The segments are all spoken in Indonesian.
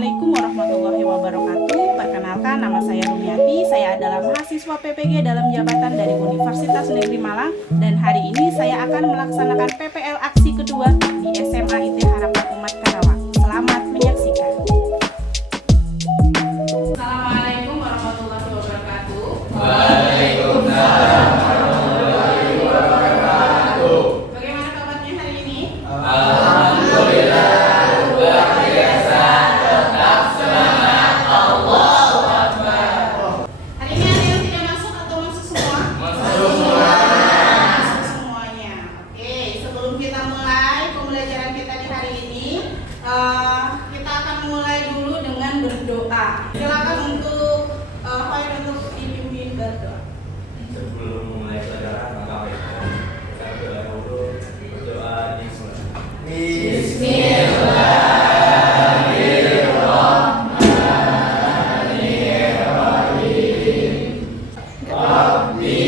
Assalamualaikum warahmatullahi wabarakatuh. Perkenalkan, nama saya Rumiati. Saya adalah mahasiswa PPG dalam jabatan dari Universitas Negeri Malang. Dan hari ini saya akan melaksanakan PPL aksi kedua di SMA IT Harapan Umat Karawang. Selamat menyaksikan. Assalamualaikum warahmatullahi wabarakatuh. Waalaikumsalam warahmatullahi wabarakatuh. Bagaimana kabarnya hari ini? Alhamdulillah, luar biasa. Tetap semangat. Allahu Akbar. Hari ini ada yang tidak masuk atau masuk semua? Masuk semua. Masuk semuanya. Oke, sebelum kita mulai pembelajaran kita di hari ini, kita akan mulai dulu dengan berdoa. Silakan untuk Khair untuk dipimpin berdoa. Sebelum memulai pelajaran, maka kita berdoa dulu. Berdoa di Bismillahirrahmanirrahim. Rabbi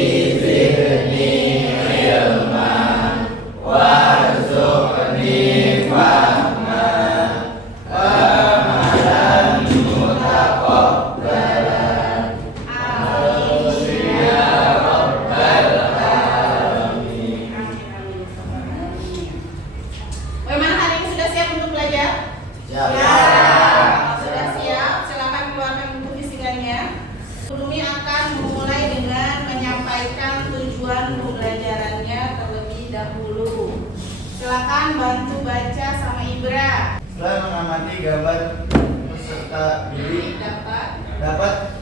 zidni ilman warzuqni fahman wa amalan mutaqabbalan. Amin ya rabbal alamin. Bagaimana hari ini, sudah siap untuk belajar? Ya. Kalau sudah siap, silakan keluarkan buku fisikanya. Kurumi akan memulai dengan menyampaikan tujuan pembelajarannya terlebih dahulu. Silakan bantu baca sama Ibra. Setelah mengamati gambar peserta diri dapat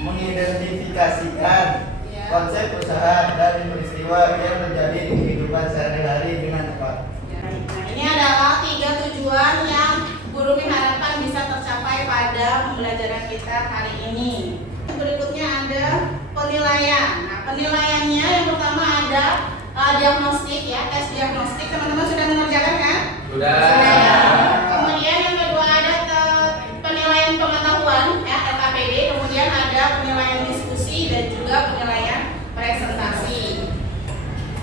mengidentifikasikan konsep usaha dan peristiwa yang terjadi di kehidupan sehari-hari dengan tepat. Nah, ini adalah 3 tujuan yang Guru harapkan bisa tercapai pada pembelajaran kita hari ini. Berikutnya ada penilaian. Nah, penilaiannya yang pertama ada diagnostik ya, tes diagnostik. Teman-teman sudah mengerjakan kan? Sudah. Kemudian yang kedua ada penilaian pengetahuan ya, LKPD. Kemudian ada penilaian diskusi dan juga penilaian presentasi.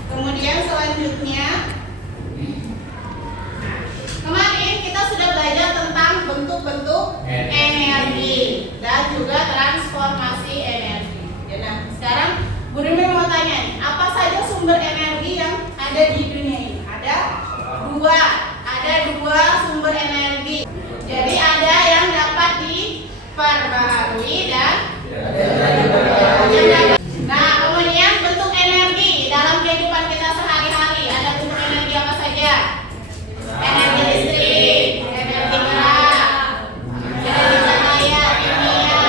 Kemudian selanjutnya, kemarin kita sudah belajar tentang bentuk-bentuk energi dan juga transformasi energi. Nah, sekarang Bu Rimi mau tanya nih, apa saja sumber energi yang ada di dunia ini? Ada dua sumber energi. Jadi ada yang dapat diperbaharui dan yang dapat. Nah, kemudian bentuk energi dalam kehidupan kita sehari-hari, ada bentuk energi apa saja? Energi listrik, energi gerak, energi cahaya, kimia,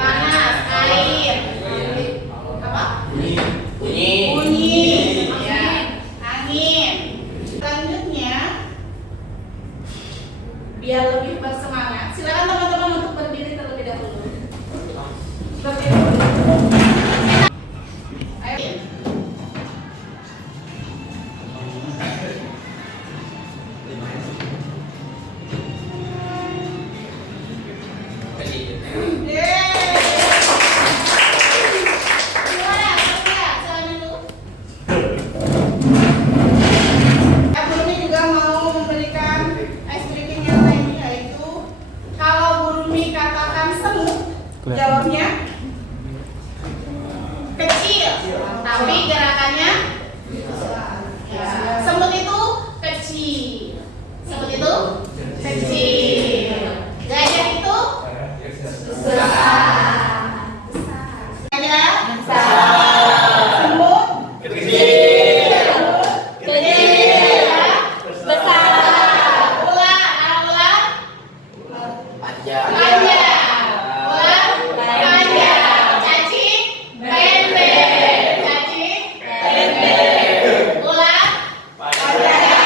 panas, air, apa? Bunyi, ya, angin. Selanjutnya, biar lebih bersemangat, silakan teman-teman untuk berdiri terlebih dahulu. Berdiri dulu. Ayo. Burumi juga mau memberikan ice breaking yang lain, yaitu kalau Burumi katakan semut, jawabnya kecil, tapi gerakannya ya. Semut itu kecil, gajah itu besar. Semut kecil, besar. Ular panjang. Cacing pendek. Ular panjang.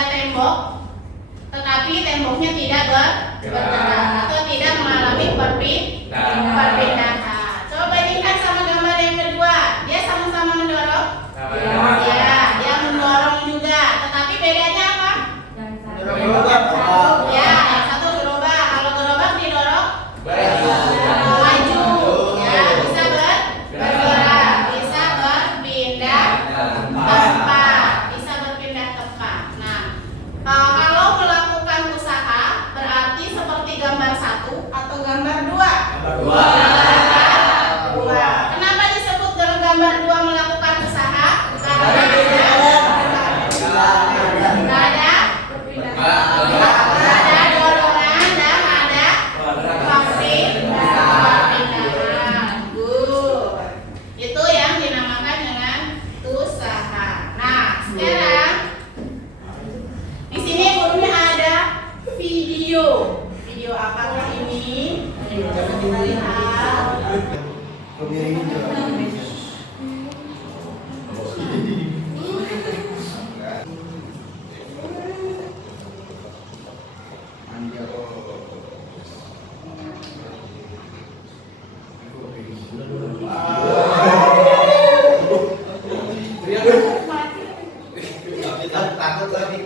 pada tembok, tetapi temboknya tidak bergerak atau tidak mengalami perpindahan. Coba bandingkan sama gambar yang kedua. Dia sama-sama mendorong. Ya, dia mendorong juga. Tetapi bedanya apa? Ya, yang satu gerobak. Kalau gerobak didorong maju. Ya, bisa bergerak, bisa berpindah tempat, bisa berpindah tempat. Nah, kalau melakukan usaha berarti seperti gambar 1 atau gambar 2? Dua. Kenapa disebut dalam gambar 2 melakukan usaha? Karena ada dorongan dan ada perpindahan. Good. Itu yang dinamakan dengan usaha. Nah, sekarang di sini gurunya ada video. Video apakah ini? Kita lihat. Takut lagi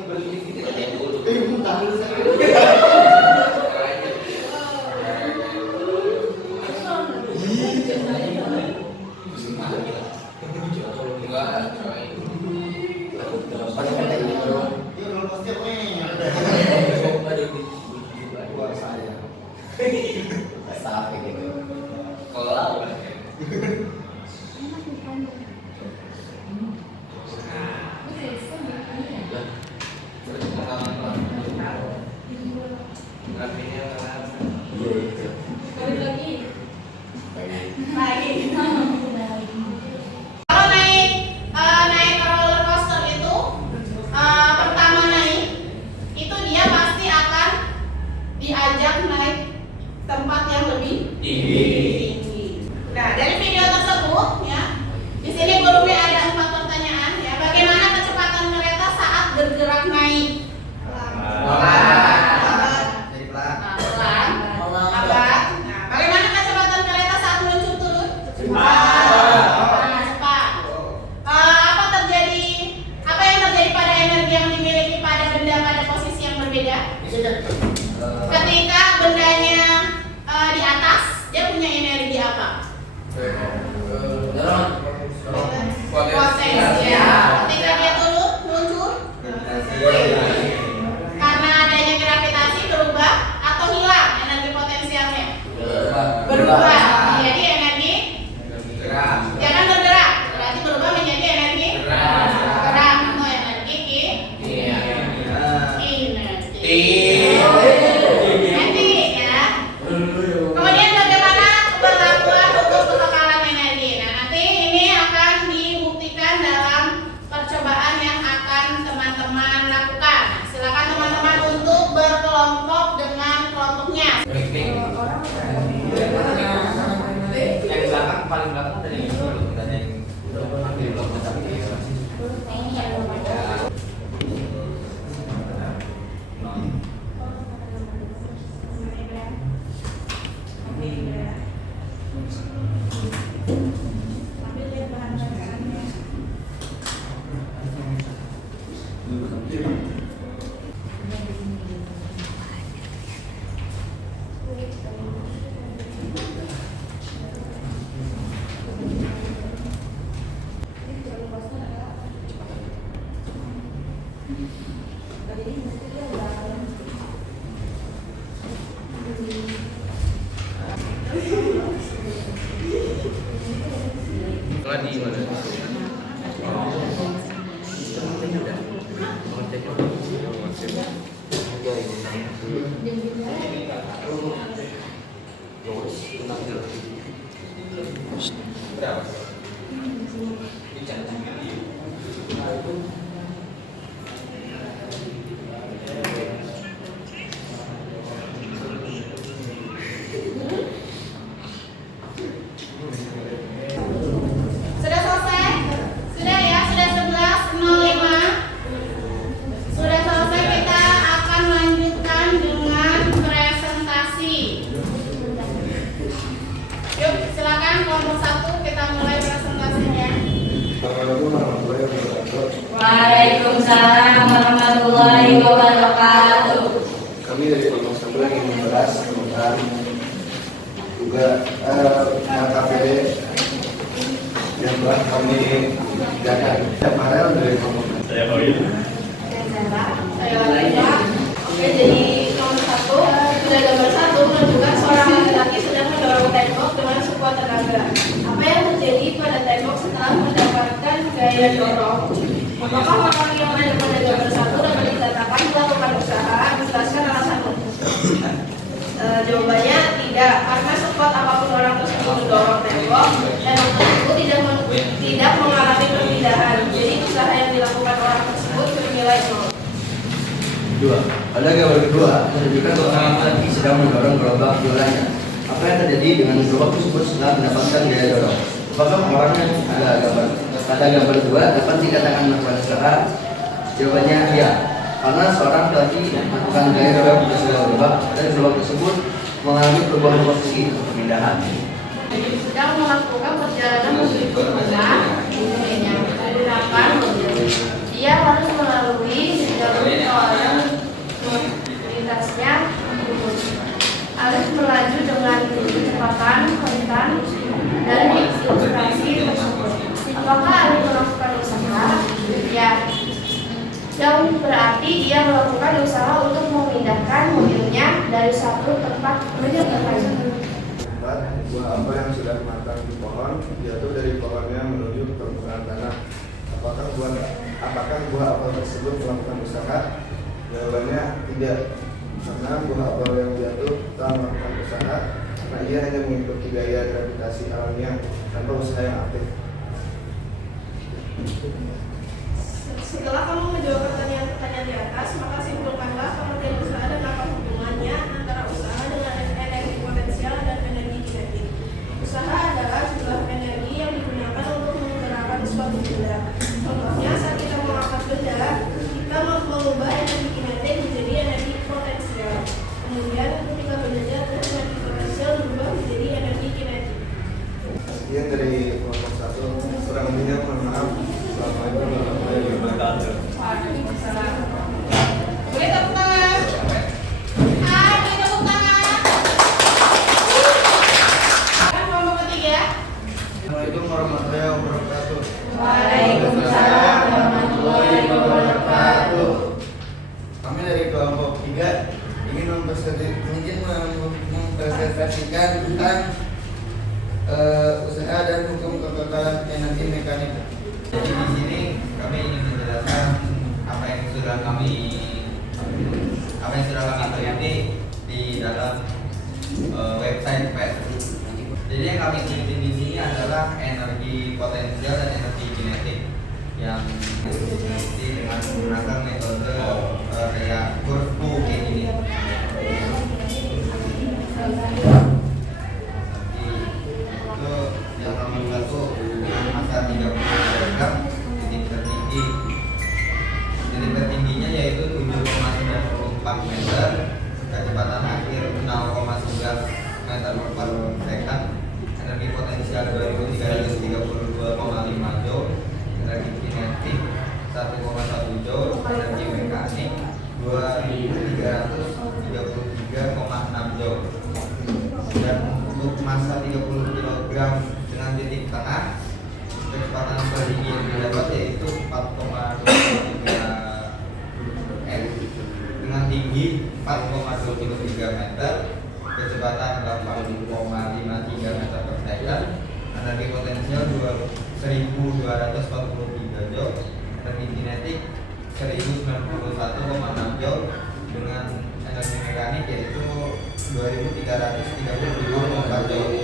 Kalau naik roller coaster itu pertama naik itu dia pasti akan diajak naik tempat yang lebih tinggi. Nah, dari video tersebut ya, di sini gurunya ada 4 pertanyaan ya. Bagaimana kecepatan kereta saat bergerak naik? Pelan. Lambat. Nah, bagaimana kecepatan kereta saat meluncur turun? Cepat. Apa yang terjadi pada energi yang dimiliki pada benda pada posisi yang berbeda? Ketika bendanya di atas, dia punya energi apa? Potensial. Ketika dia turun, muncul karena adanya gravitasi berubah atau hilang energi potensialnya? Berubah. Jadi energi jangan bergerak, berarti berubah menjadi energi gerak atau energi kinetik ya. Kemudian bagaimana keberlakuan hukum kekekalan energi? Nah, nanti ini akan dibuktikan dalam percobaan yang akan teman-teman lakukan. Nah, silakan teman-teman untuk berkelompok dengan kelompoknya. Yang belakang paling belakang dari Waalaikumsalam warahmatullahi wabarakatuh. Kami dari kelompok 11 ingin membahas tentang juga KPD yang telah kami kerjakan. Farel dari kelompok. Saya Farid. Saya Laila. Oke, jadi nomor 1 sudah gambar 1 menunjukkan seorang laki-laki sedang mendorong tembok dengan sekuat tenaga. Apa yang terjadi pada tembok setelah mendapatkan gaya dorong? Apakah orang yang ada pada gambar 1 dapat dikatakan melakukan usaha? Jelaskan alasanmu. Jawabannya tidak, karena sekuat apapun orang tersebut mendorong tembok tersebut tidak mengalami perpindahan. Jadi usaha yang dilakukan orang tersebut bernilai 0. Pada gambar kedua menunjukkan seorang laki sedang mendorong gerobak jualannya. Apa yang terjadi dengan gerobak tersebut setelah mendapatkan gaya dorong? Apakah orang yang pada gambar 2 dapat dikatakan melakukan usaha? Jawabannya ya, karena seorang laki melakukan gaya dorong pada sebuah gerobak dan gerobak tersebut mengalami perubahan posisi perpindahan. Sedang melakukan perjalanan menuju ke rumah yang menggunakan mobil. Dia harus melalui jalur tol yang lintasnya harus melaju dengan kecepatan rentan dan ilustrasi tersebut. Apakah Alif melakukan usaha? Ya. Yang berarti dia melakukan usaha untuk memindahkan mobilnya dari satu tempat ke lain. Buah apel yang sudah matang di pohon jatuh dari pohonnya menuju ke permukaan tanah. Apakah buah apel tersebut melakukan usaha? Jawabannya tidak, karena buah apel yang jatuh tak melakukan usaha, karena ia hanya mengikuti gaya gravitasi alamnya tanpa usaha yang aktif. Setelah kamu menjawab pertanyaan-pertanyaan di atas, maka simpulkanlah pengertian usaha dan apa hubungannya antara usaha dengan energi potensial dan energi kinetik. Usaha adalah jumlah energi yang digunakan untuk menggerakkan suatu benda. Contohnya, saat kita mengangkat benda, kita mengubah energi kinetik menjadi energi potensial. Kemudian, ketika benda jatuh, energi potensial berubah menjadi energi kinetik. Sekian dari kelompok 1. Kurang lebihnya mohon maaf. Assalamualaikum warahmatullahi wabarakatuh. Waalaikumsalam. Boleh tepuk tangan? Hai, boleh tepuk tangan? Kelompok ketiga. Assalamualaikum warahmatullahi wabarakatuh. Waalaikumsalam warahmatullahi wabarakatuh. Kami dari kelompok 3 ingin mempresentasikan tentang usaha dan hukum kekekalan energi mekanik. Jadi di sini kami ingin menjelaskan apa yang sudah kami teliti di dalam website PET. Jadi yang kami teliti di sini adalah energi potensial dan energi kinetik yang diteliti dengan menggunakan metode reaktor kayak gini. Itu yang nomor 1 dengan massa 30 kg, titik tertingginya yaitu 7,94 meter, kecepatan akhir 0,9 meter per second, energi potensial 2332,5 joule, energi kinetik 1,1 joule, energi mekanik 2333,6 joule. Dan untuk massa 30 kg dengan titik tengah, kecepatan tertinggi yang didapat yaitu 4,23 m dengan tinggi 4,23 meter, kecepatan 8,53 meter per second, energi potensial 1243 joule, energi kinetik 1091,6 joule, dengan energi mekanik yaitu 2335,4 joule.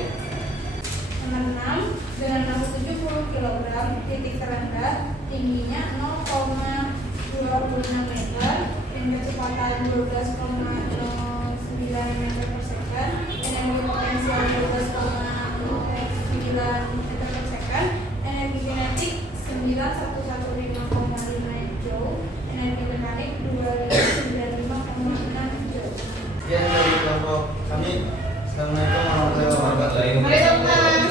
Nomor 6 dengan massa 70 kg, titik terendah, tingginya 0,26 meter dan kecepatan 12,09 meter per second, energi potensial 12,09 meter per second, energi kinetik 9115,5 joule, energi mekanik 295,6 joule. Sekian dari kelompok kami. Assalamualaikum warahmatullahi wabarakatuh. Boleh tepuk tangan?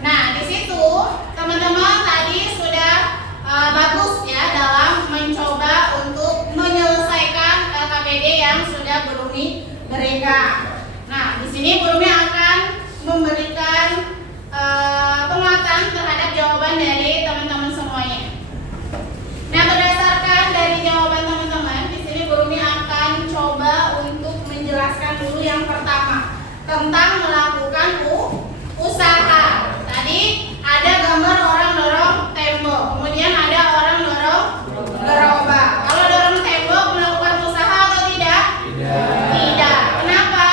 Nah, di situ teman-teman tadi sini gurunya akan memberikan penguatan terhadap jawaban dari teman-teman semuanya. Nah, berdasarkan dari jawaban teman-teman, di sini gurunya akan coba untuk menjelaskan dulu yang pertama tentang melakukan usaha. Tadi ada gambar orang dorong tembok, kemudian ada orang dorong gerobak. Kalau dorong tembok melakukan usaha atau tidak? Tidak. Kenapa?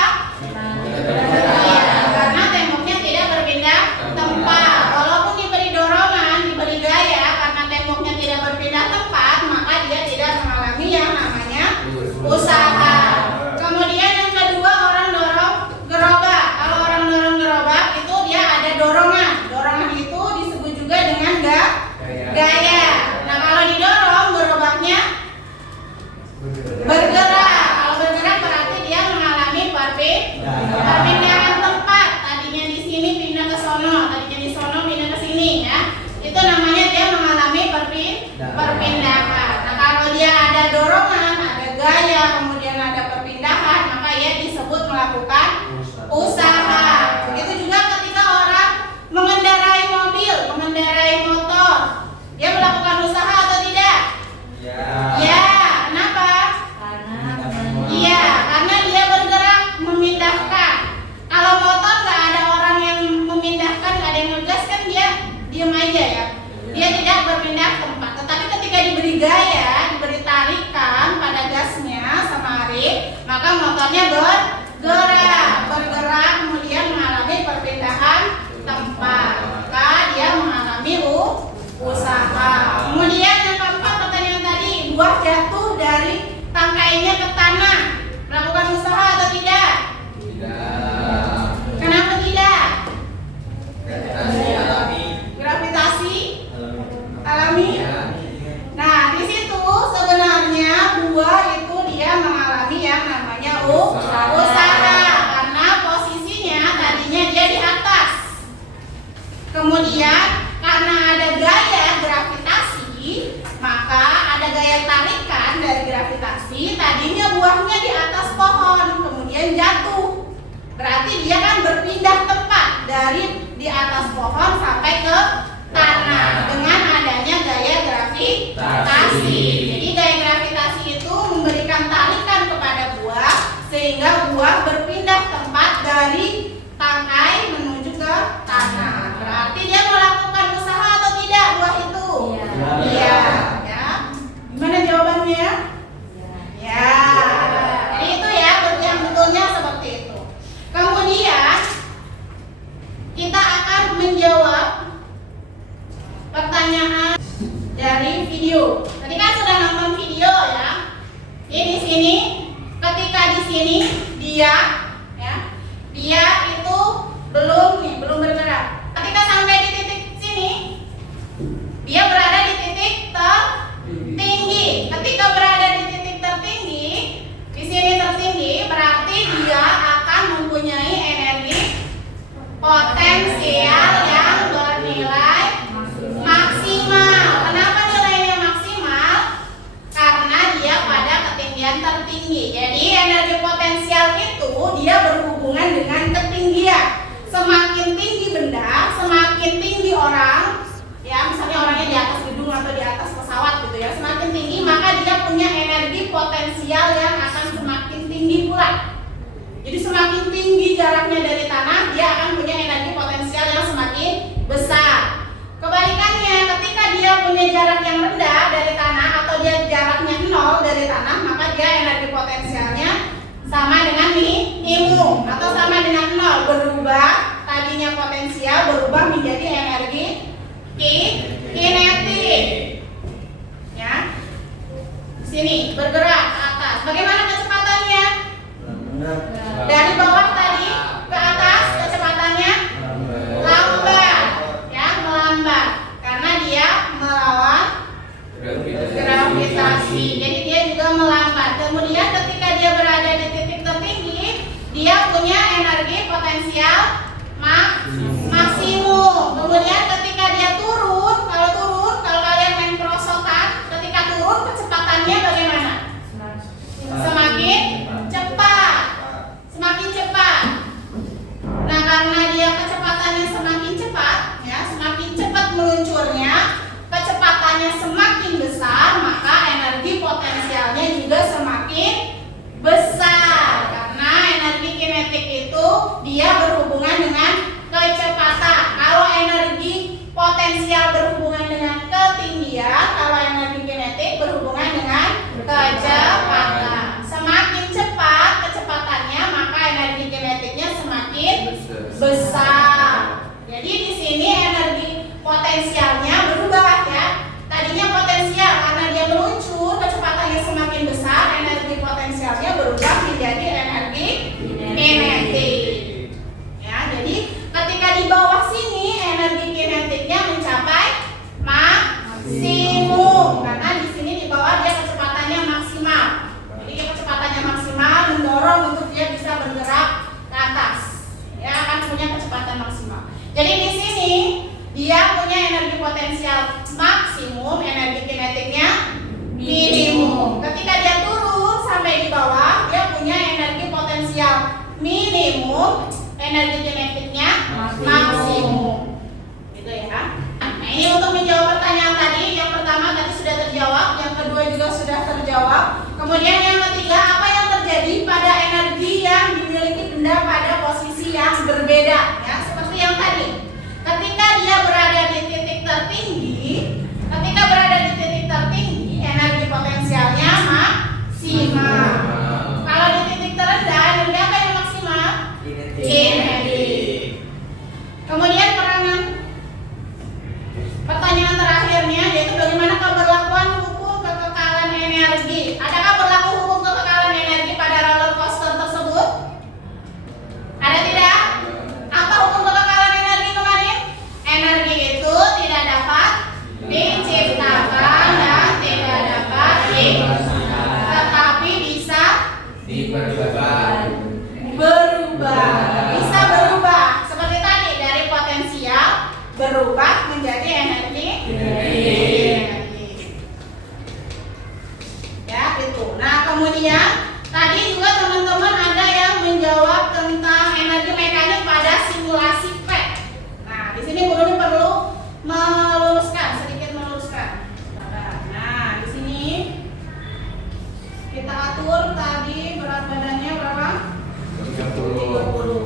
Iya, karena temboknya tidak berpindah tempat. Walaupun diberi dorongan, diberi gaya, karena temboknya tidak berpindah tempat, maka dia tidak mengalami yang namanya usaha. Kemudian yang kedua, orang dorong gerobak. Kalau orang dorong gerobak itu dia ada dorongan. Dorongan itu disebut juga dengan gaya. Nah, kalau didorong gerobaknya bergerak. Kalau bergerak berarti dia mengalami perpindahan tempat. Tadinya di sini pindah ke sono, tadinya di sono pindah ke sini ya. Itu namanya dia mengalami perpindahan. Nah, kalau dia ada dorongan, ada gaya, kemudian ada perpindahan, maka ia disebut melakukan usaha. Begitu juga ketika orang mengendarai mobil, mengendarai motor, dia melakukan usaha atau tidak? Ya, kenapa? Iya, karena dia bergerak memindahkan. Kalau motor nggak ada orang yang memindahkan, nggak ada yang ngegas, kan dia diam aja ya. Dia tidak berpindah tempat. Tetapi ketika diberi gaya, diberi tarikan pada gasnya sama Arif, maka motornya bergerak, kemudian mengalami perpindahan tempat. Maka dia mengalami usaha. Kemudian yang keempat, pertanyaan tadi, buah jatuh dari tangkainya ke tanah, melakukan usaha atau tidak? Kenapa tidak? Gravitasi alami. Nah, di situ sebenarnya buah itu dia mengalami yang namanya usaha karena posisinya tadinya dia di atas. Kemudian karena ada gaya gravitasi, maka ada gaya tarikan dari gravitasi. Tadinya buahnya di atas pohon, kemudian jatuh. Berarti dia kan berpindah tempat dari di atas pohon sampai ke tanah dengan adanya gaya gravitasi. Jadi gaya gravitasi itu memberikan tarikan kepada buah sehingga buah berpindah tempat dari tangkai menuju ke tanah. Berarti dia melakukan usaha atau tidak buah itu? Iya. Ya. Gimana jawabannya? Ya. Jadi itu ya yang betulnya seperti itu. Kemudian kita akan menjawab pertanyaan dari video. Tadi kan sudah nonton video ya. Jadi di sini, ketika di sini dia itu belum bergerak. Ketika sampai di titik sini, dia berada di titik tertinggi. Ketika berada di titik tertinggi, di sini tertinggi, berarti dia akan mempunyai energi potensial yang bernilai maksimal. Kenapa nilainya maksimal? Karena dia pada ketinggian tertinggi. Jadi energi potensial itu dia berhubungan dengan ketinggian. Semakin tinggi benda, semakin tinggi orang, ya misalnya orangnya di atas gedung atau di atas pesawat gitu ya, semakin tinggi maka dia punya energi potensial yang akan semakin tinggi pula. Jadi semakin tinggi jaraknya dari tanah, dia akan punya energi potensial yang semakin besar. Kebalikannya, ketika dia punya jarak yang rendah dari tanah atau dia jaraknya 0 dari tanah, maka dia energi potensialnya sama dengan minimum atau sama dengan 0, berubah. Tadinya potensial berubah menjadi energi kinetik. Ya. Sini bergerak ke atas. Bagaimana kecepatannya? Dari bawah tadi ke atas kecepatannya lambat, ya melambat karena dia melawan gravitasi. Jadi dia juga melambat. Kemudian ketika dia berada di titik tertinggi, dia punya energi potensial maksimum. Kemudian ketika dia turun, kalau kalian main perosotan, ketika turun kecepatannya bagaimana? Semakin cepat. meluncurnya, kecepatannya semakin besar, maka energi potensialnya juga semakin besar. Karena energi kinetik itu dia berhubungan dengan kecepatan. Kalau energi potensial berhubungan dengan ketinggian, kalau energi kinetik berhubungan dengan kecepatan. Semakin cepat kecepatannya, maka energi kinetiknya semakin besar. Jadi di sini energi potensialnya berubah ya. Tadinya potensial karena dia meluncur, kecepatannya semakin besar, energi potensialnya berubah menjadi energi kinetik. Ya, jadi ketika di bawah sini energi kinetiknya mencapai maksimum karena di sini di bawah dia kecepatannya maksimal. Jadi kecepatannya maksimal mendorong untuk dia bisa bergerak ke atas. Ya, akan punya kecepatan maksimal. Jadi di sini dia punya energi potensial maksimum, energi kinetiknya minimum. Ketika dia turun sampai di bawah, dia punya energi potensial minimum, energi kinetiknya maksimum. Gitu ya. Nah, ini untuk menjawab pertanyaan tadi. Yang pertama tadi sudah terjawab, yang kedua juga sudah terjawab. Kemudian yang ketiga, apa yang terjadi pada energi yang dimiliki benda pada posisi yang berbeda? Ya, seperti yang tadi. Ketika dia berada di titik tertinggi, energi potensialnya maksimal. Kalau di titik terendah, energi apa yang maksimal? Kinetik. Kemudian pertanyaan terakhirnya yaitu bagaimana keberlakuan hukum kekekalan energi? Adakah berlaku hukum kekekalan energi pada roller coaster tersebut? Ada tidak? Apa hukum kekekalan energi kemarin? Energi itu tidak dapat diciptakan dan tidak dapat tetapi bisa berubah. Bisa berubah seperti tadi dari potensial berubah menjadi energi. Ya, itu. Nah, kemudian tadi juga teman-teman ada yang menjawab tentang energi mekanik pada simulasi PET. Nah, di sini guru perlu sedikit meluruskan. Nah, di sini kita atur tadi berat badannya berapa? 30.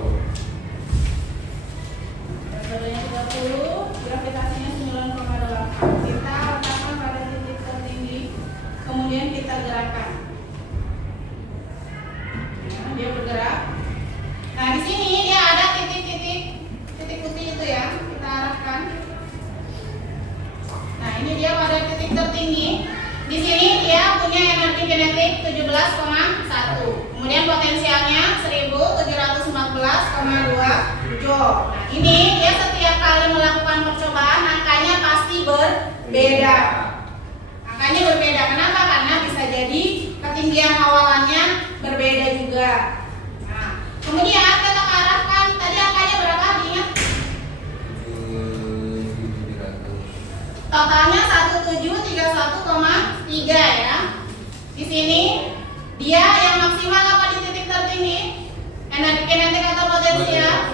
Berat badannya 30, gravitasinya 9,8. Kita letakkan pada titik tertinggi, kemudian kita gerakkan. Nah, dia bergerak. Nah, di sini dia ada titik putih itu ya, kita arahkan. Nah, ini dia pada titik tertinggi. Di sini dia punya energi kinetik 17,1. Kemudian potensialnya 1714,2 joule. Nah, ini dia setiap kali melakukan percobaan angkanya pasti berbeda. Angkanya berbeda. Kenapa? Karena bisa jadi ketinggian awalannya berbeda juga. Nah, kemudian kita arahkan tadi angkanya berapa? Diingat? Totalnya 1731,3 ya. Di sini dia yang maksimal apa di titik tertinggi? Energi kinetik atau potensial?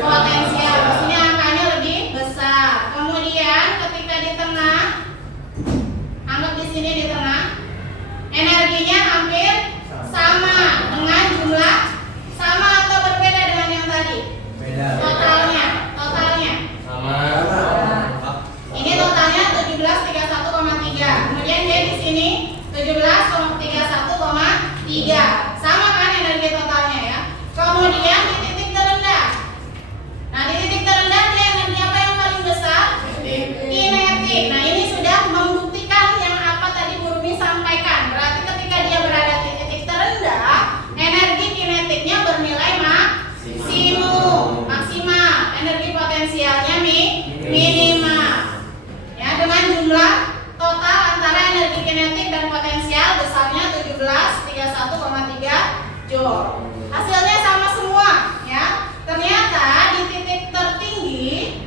Potensial. Di sini angkanya lebih besar. Kemudian ketika di tengah, anggap di sini di tengah, energinya hampir sama dengan jumlah sama atau berbeda dengan yang tadi? Beda. Totalnya Sama. ini totalnya 1731,3. Kemudian dia di sini 17,31,3. Sama kan energi totalnya ya. Kemudian di titik terendah. Nah, di titik terendah dia energi apa yang paling besar? Kinetik. Nah, ini sudah membuktikan yang apa tadi Bu Rumi sampaikan. Berarti ketika dia berada di titik terendah, energi kinetiknya bernilai maksimal. Energi potensialnya minimal. Ya, dengan jumlah total antara energi kinetik dan potensial besarnya 1731,3 joule. Hasilnya sama semua ya. Ternyata di titik tertinggi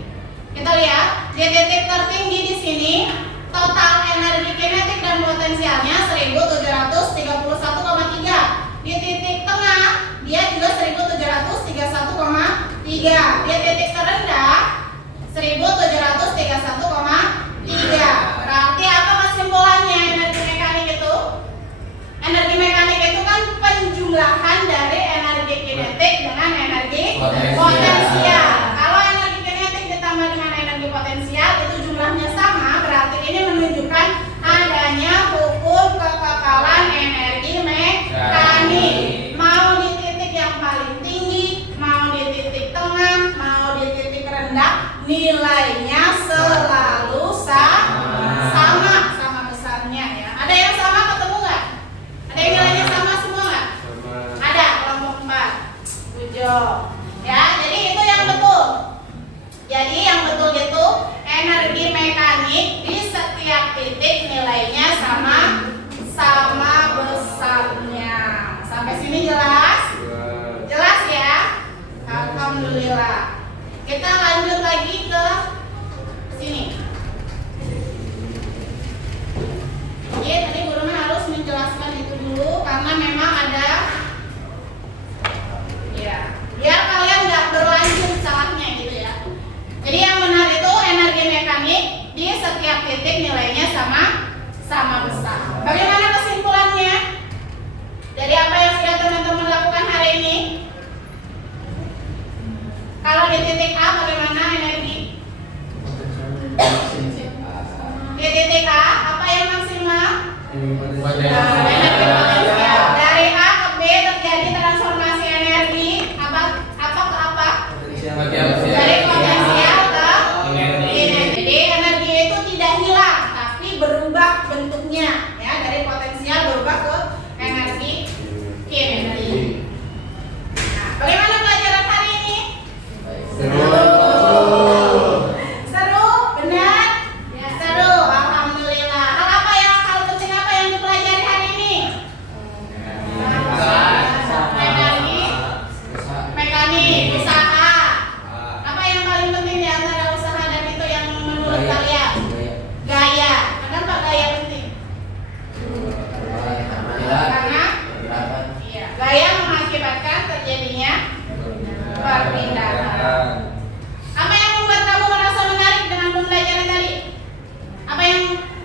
kita lihat di titik tertinggi di sini total energi kinetik dan potensialnya 1731,3. Di titik tengah dia juga 1731,3. Di titik terendah 1731,3. 3. Berarti apa kesimpulannya energi mekanik itu? Energi mekanik itu kan penjumlahan dari energi kinetik dengan energi potensial. Kalau energi kinetik ditambah dengan energi potensial itu jumlahnya sama, berarti ini menunjukkan adanya hukum kekekalan energi mekanik. Mau di titik yang paling tinggi, mau di titik tengah, mau di titik rendah, nilainya selalu sama besarnya ya. Ada yang sama ketemu nggak? Ada yang nilainya sama semua nggak? Ada, kelompok 4. Tujuh. Ya, jadi itu yang betul. Jadi yang betul itu energi mekanik di setiap titik nilainya sama besarnya. Sampai sini jelas? Jelas ya? Alhamdulillah. Kita lanjut lagi ke sini. Oke, tadi guru harus menjelaskan itu dulu karena memang ada ya, biar kalian nggak berlanjut salahnya gitu ya. Jadi yang benar itu energi mekanik di setiap titik nilainya sama besar. Bagaimana kesimpulannya? Dari apa yang sudah teman-teman lakukan hari ini? Kalau di titik A bagaimana energi? Di titik A apa yang maksimal? Energi potensial. Dari A ke B terjadi transformasi energi apa ke apa? Dari potensial ke energi. Jadi energi itu tidak hilang tapi berubah bentuknya ya, dari potensial berubah ke energi kinetik. Nah, bagaimana pelajaran hari ini? Seru, benar? Seru, alhamdulillah. Hal penting apa yang dipelajari hari ini? Energi mekanik, usaha. Apa yang paling penting di antara usaha dan itu yang menurut kalian? Gaya. Kenapa gaya penting? Karena iya, gaya mengakibatkan terjadinya perpindahan. Apa yang membuat kamu merasa menarik dengan pembelajaran tadi? Apa yang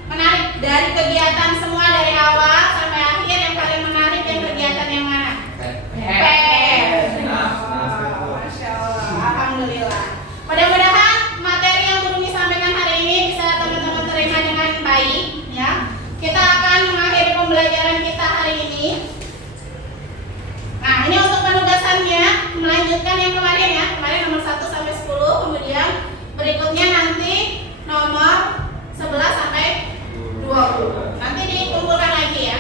menarik dari kegiatan semua dari awal sampai akhir? Yang paling menarik yang kegiatan yang mana? Masya Allah, alhamdulillah. Mudah-mudahan materi yang Guru sampaikan hari ini bisa teman-teman terima dengan baik ya. Kita akan mengakhiri pembelajaran kita hari ini. Nah, ini untuk penugasannya melanjutkan yang kemarin ya. Kemarin nomor 1 sampai 10, kemudian berikutnya nanti nomor 11 sampai 20. Nanti dikumpulkan lagi ya.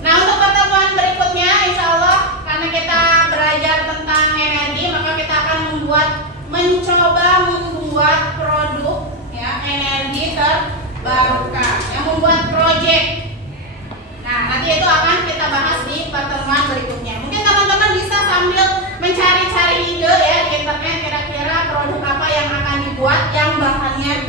Nah, untuk pertemuan berikutnya insya Allah karena kita belajar tentang energi, maka kita akan mencoba membuat produk ya, energi terbarukan yang membuat proyek. Nah, nanti itu akan kita bahas di pertemuan berikutnya. Mungkin teman-teman bisa sambil mencari-cari ide ya di internet kira-kira produk apa yang akan dibuat yang bahannya